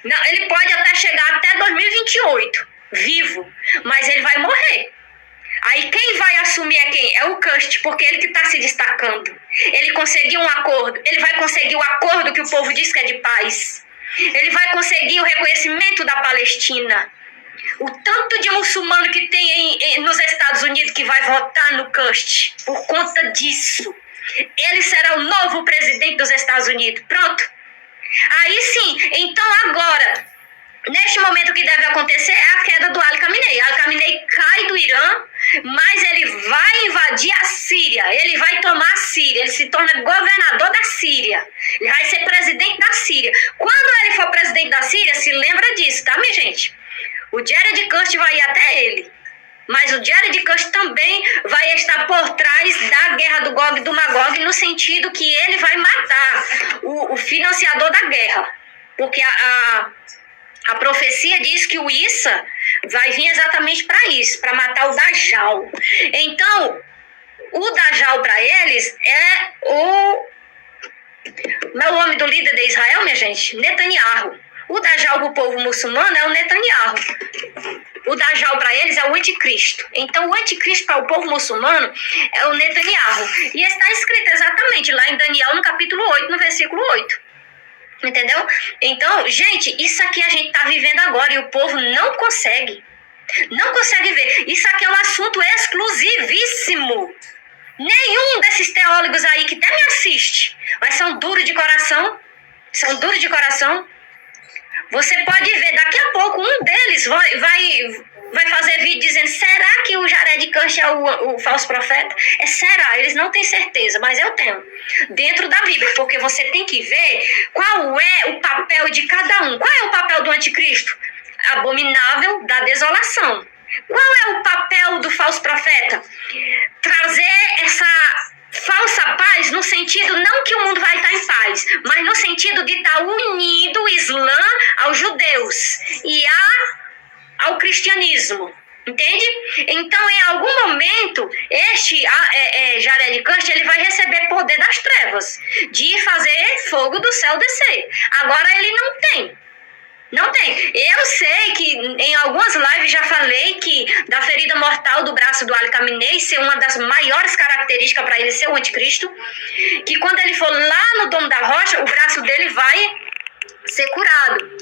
Não, ele pode até chegar até 2028, vivo, mas ele vai morrer. Aí quem vai assumir é quem? É o Kushner, porque ele que está se destacando. Ele conseguiu um acordo, ele vai conseguir o acordo que o povo diz que é de paz. Ele vai conseguir o reconhecimento da Palestina. O tanto de muçulmano que tem nos Estados Unidos que vai votar no Kushner por conta disso. Ele será o novo presidente dos Estados Unidos. Pronto. Aí sim, então agora, neste momento o que deve acontecer é a queda do Ali Khamenei. Ali Khamenei cai do Irã, mas ele vai invadir a Síria. Ele vai tomar a Síria. Ele se torna governador da Síria. Ele vai ser presidente da Síria. Quando ele for presidente da Síria, se lembra disso, tá, minha gente? O Jared Kushner vai ir até ele. Mas o Jared Kushner também vai estar por trás da guerra do Gog e do Magog, no sentido que ele vai matar o financiador da guerra. Porque a profecia diz que o Issa vai vir exatamente para isso, para matar o Dajjal. Então, o Dajjal para eles é o nome do líder de Israel, minha gente, Netanyahu. O Dajjal para o povo muçulmano é o Netanyahu. O Dajjal para eles é o anticristo. Então, o anticristo para o povo muçulmano é o Netanyahu. E está escrito exatamente lá em Daniel, no capítulo 8, no versículo 8. Entendeu? Então, gente, isso aqui a gente está vivendo agora e o povo não consegue. Não consegue ver. Isso aqui é um assunto exclusivíssimo. Nenhum desses teólogos aí que até me assiste, mas são duros de coração. São duros de coração. Você pode ver, daqui a pouco um deles vai fazer vídeo dizendo: será que o Jared Kushner é o falso profeta? Será? Eles não têm certeza, mas eu tenho. Dentro da Bíblia, porque você tem que ver qual é o papel de cada um. Qual é o papel do anticristo? Abominável da desolação. Qual é o papel do falso profeta? Trazer essa falsa paz no sentido não que o mundo vai estar em paz, mas no sentido de estar unido o Islã aos judeus e ao cristianismo. Entende? Então, em algum momento, este Jared Kushner, ele vai receber poder das trevas, de fazer fogo do céu descer. Agora ele não tem. Não tem. Eu sei que em algumas lives já falei que da ferida mortal do braço do Ali Khamenei ser uma das maiores características para ele ser o anticristo, que quando ele for lá no Domo da Rocha, o braço dele vai ser curado.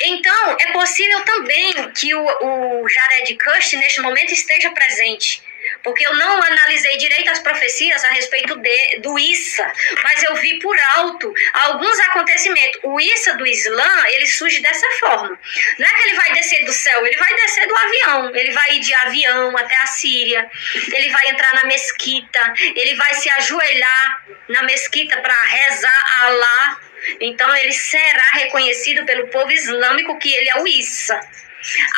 Então, é possível também que o Jared Kushner neste momento esteja presente. Porque eu não analisei direito as profecias a respeito do Issa, mas eu vi por alto alguns acontecimentos. O Issa do Islã, ele surge dessa forma. Não é que ele vai descer do céu, ele vai descer do avião. Ele vai ir de avião até a Síria, ele vai entrar na mesquita, ele vai se ajoelhar na mesquita para rezar a Allah. Então ele será reconhecido pelo povo islâmico que ele é o Issa.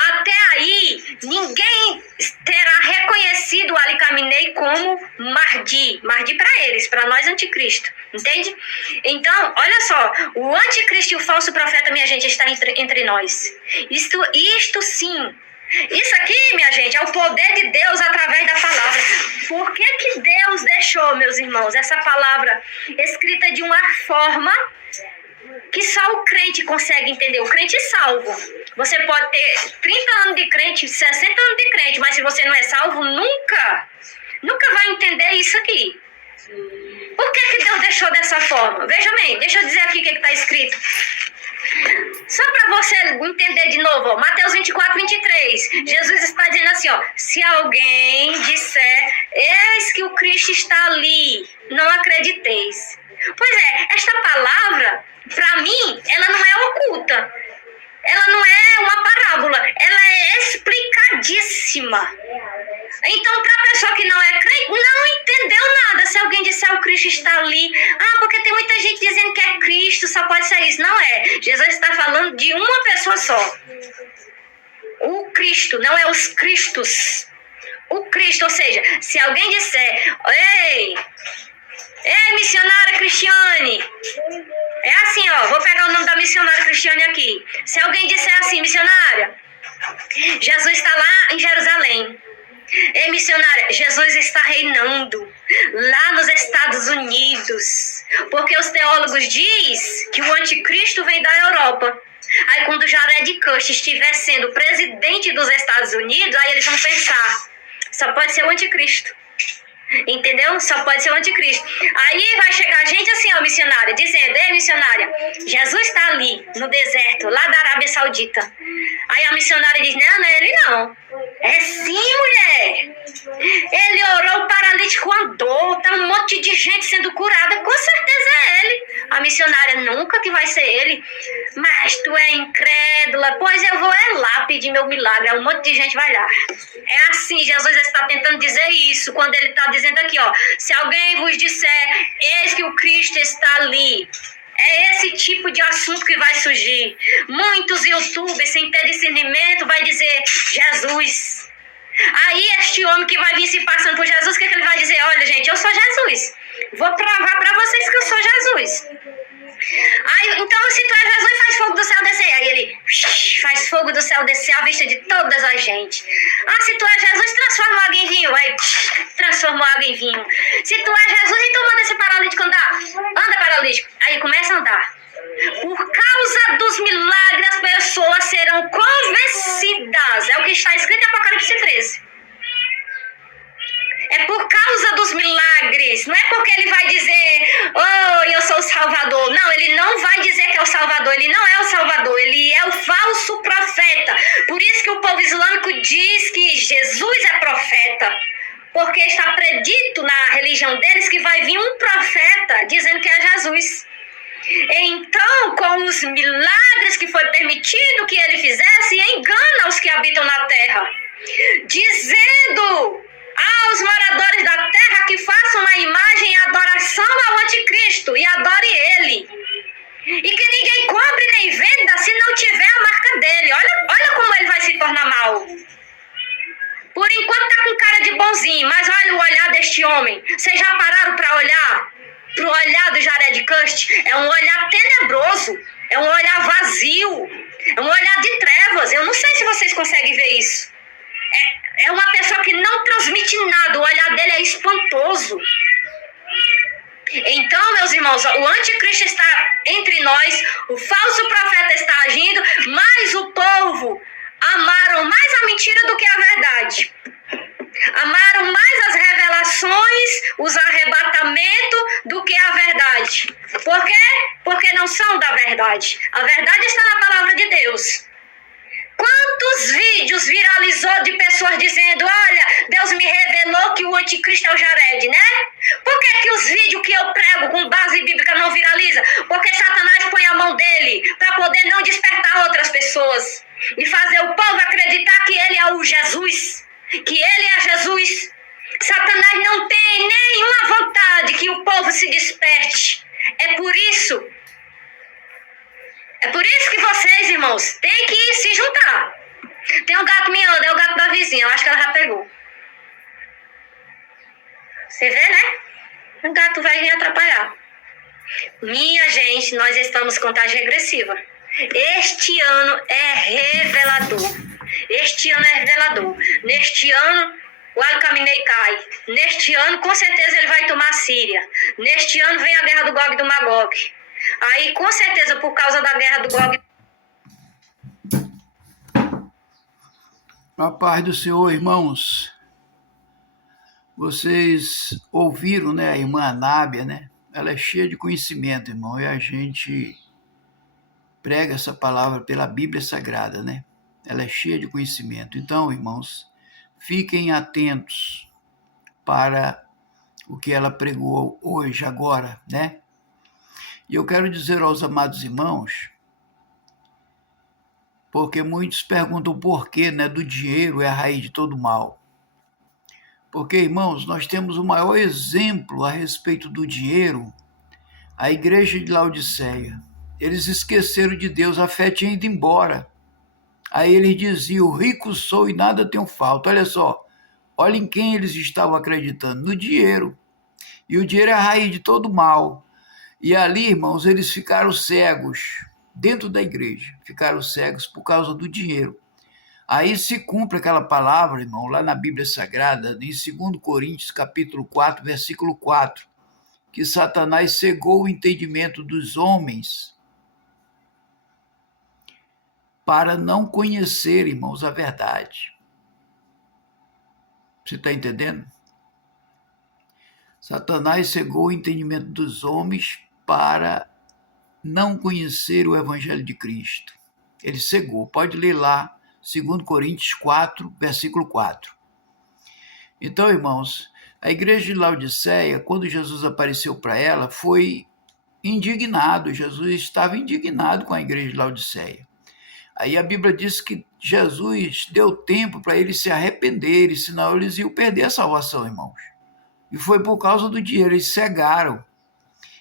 Até aí, ninguém terá reconhecido o Ali Khamenei como Mahdi. Mahdi para eles, para nós anticristo. Entende? Então, olha só, o anticristo e o falso profeta, minha gente, está entre nós. Isto sim. Isso aqui, minha gente, é o poder de Deus através da palavra. Por que Deus deixou, meus irmãos, essa palavra escrita de uma forma que só o crente consegue entender, o crente salvo. Você pode ter 30 anos de crente, 60 anos de crente, mas se você não é salvo, nunca vai entender isso aqui. Por que Deus deixou dessa forma? Veja bem, deixa eu dizer aqui o que está escrito. Só para você entender de novo, ó, Mateus 24, 23. Jesus está dizendo assim, ó, se alguém disser, eis que o Cristo está ali, não acrediteis. Pois é, esta palavra, para mim, ela não é oculta. Ela não é uma parábola, ela é explicadíssima. Então, para a pessoa que não é crente, não entendeu nada. Se alguém disser o Cristo está ali, porque tem muita gente dizendo que é Cristo, só pode ser isso. Não é. Jesus está falando de uma pessoa só. O Cristo, não é os Cristos. O Cristo, ou seja, se alguém disser, ei, missionária Cristiane, é assim, ó, vou pegar o nome da missionária Cristiane aqui. Se alguém disser assim, missionária, Jesus está lá em Jerusalém. Ei, missionária, Jesus está reinando lá nos Estados Unidos, porque os teólogos dizem que o anticristo vem da Europa. Aí quando Jared Kushner estiver sendo presidente dos Estados Unidos, aí eles vão pensar, só pode ser o anticristo. Entendeu? Só pode ser o anticristo. Aí vai chegar gente assim, ó, missionária, dizendo, ei, missionária, Jesus está ali no deserto, lá da Arábia Saudita. Aí a missionária diz, não é ele não. É sim, mulher. Ele orou, o paralítico andou, tá um monte de gente sendo curada, com certeza é ele. A missionária, nunca que vai ser ele. Mas tu é incrédula, pois eu vou lá pedir meu milagre, um monte de gente vai lá. É assim, Jesus está tentando dizer isso, quando ele está dizendo aqui, ó, se alguém vos disser, eis que o Cristo está ali. É esse tipo de assunto que vai surgir. Muitos youtubers, sem ter discernimento, vai dizer, Jesus. Aí este homem que vai vir se passando por Jesus, o que ele vai dizer? Olha, gente, eu sou Jesus. Vou provar para vocês que eu sou Jesus. Aí, então, se tu é Jesus, faz fogo do céu descer. Aí ele faz fogo do céu descer à vista de todas as gente. Se tu é Jesus, transforma água em vinho. Aí transforma água em vinho. Se tu é Jesus, então manda esse paralítico andar. Anda, paralítico. Aí começa a andar. Por causa dos milagres, as pessoas serão convencidas. É o que está escrito em Apocalipse 13. É por causa dos milagres. Não é porque ele vai dizer, eu sou o Salvador. Não, ele não vai dizer que é o Salvador. Ele não é o Salvador. Ele é o falso profeta. Por isso que o povo islâmico diz que Jesus é profeta. Porque está predito na religião deles que vai vir um profeta dizendo que é Jesus. Então, com os milagres que foi permitido que ele fizesse, engana os que habitam na terra. Dizendo aos moradores da terra que façam a imagem e adoração ao anticristo e adore ele. E que ninguém compre nem venda se não tiver a marca dele. Olha como ele vai se tornar mal. Por enquanto tá com cara de bonzinho, mas olha o olhar deste homem. Vocês já pararam para olhar? Pro olhar do Jared Kushner? É um olhar tenebroso. É um olhar vazio. É um olhar de trevas. Eu não sei se vocês conseguem ver isso. É uma pessoa que não transmite nada. O olhar dele é espantoso. Então, meus irmãos, o anticristo está entre nós. O falso profeta está agindo. Mas o povo amaram mais a mentira do que a verdade. Amaram mais as revelações, os arrebatamentos do que a verdade. Por quê? Porque não são da verdade. A verdade está na palavra de Deus. Quantos vídeos viralizou de pessoas dizendo, olha, Deus me revelou que o anticristo é o Jared, né? Por que os vídeos que eu prego com base bíblica não viralizam? Porque Satanás põe a mão dele para poder não despertar outras pessoas e fazer o povo acreditar que ele é o Jesus, que ele é Jesus. Satanás não tem nenhuma vontade que o povo se desperte. É por isso que vocês, irmãos, têm que se juntar. Tem um gato miando, é o gato da vizinha, eu acho que ela já pegou. Você vê, né? O gato vai vir atrapalhar. Minha gente, nós estamos com contagem regressiva. Este ano é revelador. Neste ano, o Al-Khamenei cai. Neste ano, com certeza, ele vai tomar a Síria. Neste ano, vem a guerra do Gog e do Magog. Aí, com certeza, por causa da guerra do Gog. A paz do Senhor, irmãos. Vocês ouviram, né, a irmã Anábia, né? Ela é cheia de conhecimento, irmão, e a gente prega essa palavra pela Bíblia Sagrada, né? Ela é cheia de conhecimento. Então, irmãos, fiquem atentos para o que ela pregou hoje, agora, né? E eu quero dizer aos amados irmãos, porque muitos perguntam por que, né, do dinheiro é a raiz de todo mal. Porque, irmãos, nós temos o maior exemplo a respeito do dinheiro, a igreja de Laodiceia. Eles esqueceram de Deus, a fé tinha ido embora. Aí eles diziam, rico sou e nada tenho falta. Olha só, olha em quem eles estavam acreditando, no dinheiro. E o dinheiro é a raiz de todo mal. E ali, irmãos, eles ficaram cegos, dentro da igreja, ficaram cegos por causa do dinheiro. Aí se cumpre aquela palavra, irmão, lá na Bíblia Sagrada, em 2 Coríntios, capítulo 4, versículo 4, que Satanás cegou o entendimento dos homens para não conhecer, irmãos, a verdade. Você está entendendo? Satanás cegou o entendimento dos homens para não conhecer o Evangelho de Cristo. Ele cegou. Pode ler lá, 2 Coríntios 4, versículo 4. Então, irmãos, a igreja de Laodiceia, quando Jesus apareceu para ela, foi indignado. Jesus estava indignado com a igreja de Laodiceia. Aí a Bíblia diz que Jesus deu tempo para eles se arrependerem, senão eles iam perder a salvação, irmãos. E foi por causa do dinheiro, eles cegaram.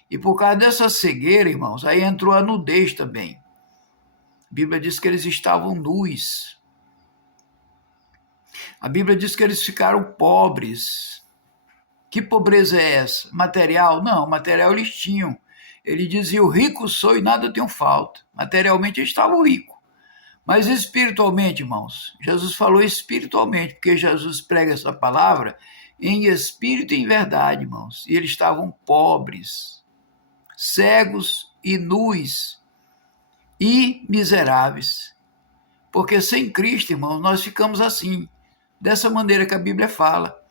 E por causa dessa cegueira, irmãos, aí entrou a nudez também. A Bíblia diz que eles estavam nus. A Bíblia diz que eles ficaram pobres. Que pobreza é essa? Material? Não, material eles tinham. Ele dizia, o rico sou e nada tenho falta. Materialmente eles estavam ricos. Mas espiritualmente, irmãos, Jesus falou espiritualmente, porque Jesus prega essa palavra em espírito e em verdade, irmãos. E eles estavam pobres, cegos e nus e miseráveis. Porque sem Cristo, irmãos, nós ficamos assim, dessa maneira que a Bíblia fala.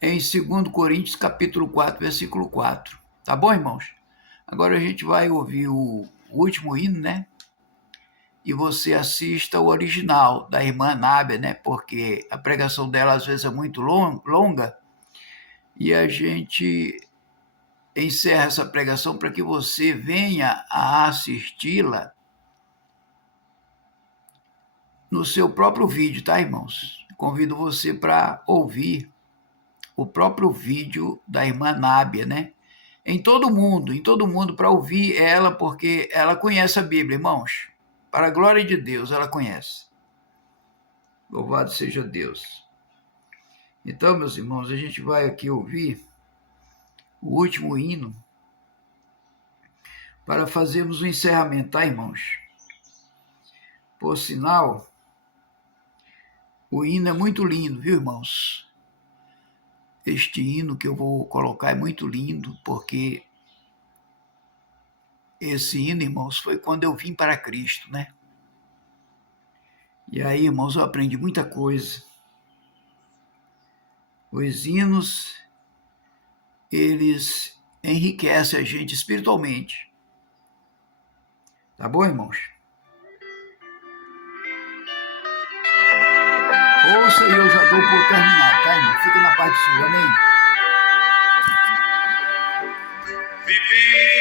Em 2 Coríntios, capítulo 4, versículo 4. Tá bom, irmãos? Agora a gente vai ouvir o último hino, né? E você assista o original da irmã Nábia, né? Porque a pregação dela às vezes é muito longa e a gente encerra essa pregação para que você venha a assisti-la no seu próprio vídeo, tá, irmãos? Convido você para ouvir o próprio vídeo da irmã Nábia, né? Em todo mundo para ouvir ela, porque ela conhece a Bíblia, irmãos. Para a glória de Deus, ela conhece. Louvado seja Deus. Então, meus irmãos, a gente vai aqui ouvir o último hino para fazermos o encerramento, tá, irmãos? Por sinal, o hino é muito lindo, viu, irmãos? Este hino que eu vou colocar é muito lindo, porque esse hino, irmãos, foi quando eu vim para Cristo, né? E aí, irmãos, eu aprendi muita coisa. Os hinos, eles enriquecem a gente espiritualmente. Tá bom, irmãos? Ouça e eu já dou por terminar, tá, irmão? Fica na paz do Senhor, amém? Vivi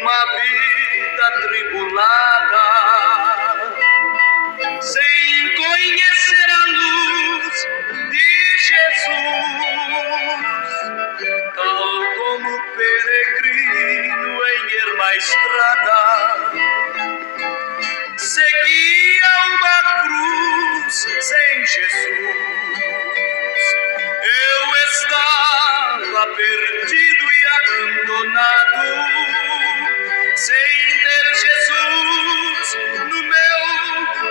uma vida tribulada, sem conhecer a luz de Jesus, tal como peregrino em erma estrada, seguia uma cruz sem Jesus. Eu estava perdido e abandonado, sem ter Jesus no meu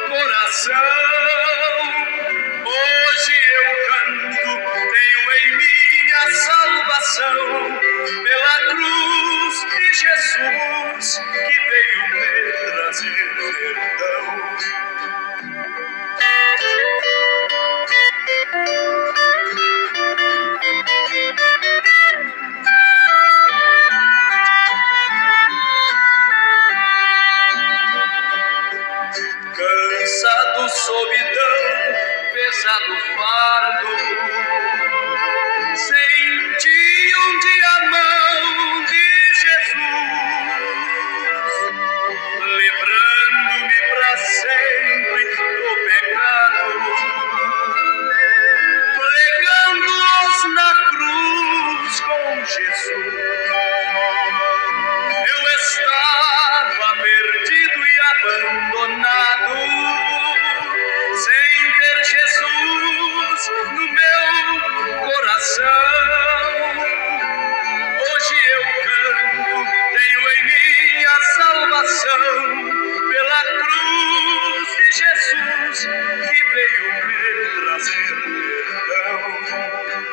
coração. Hoje eu canto, tenho em mim a salvação, pela cruz de salvação pela cruz de Jesus que veio me trazer perdão.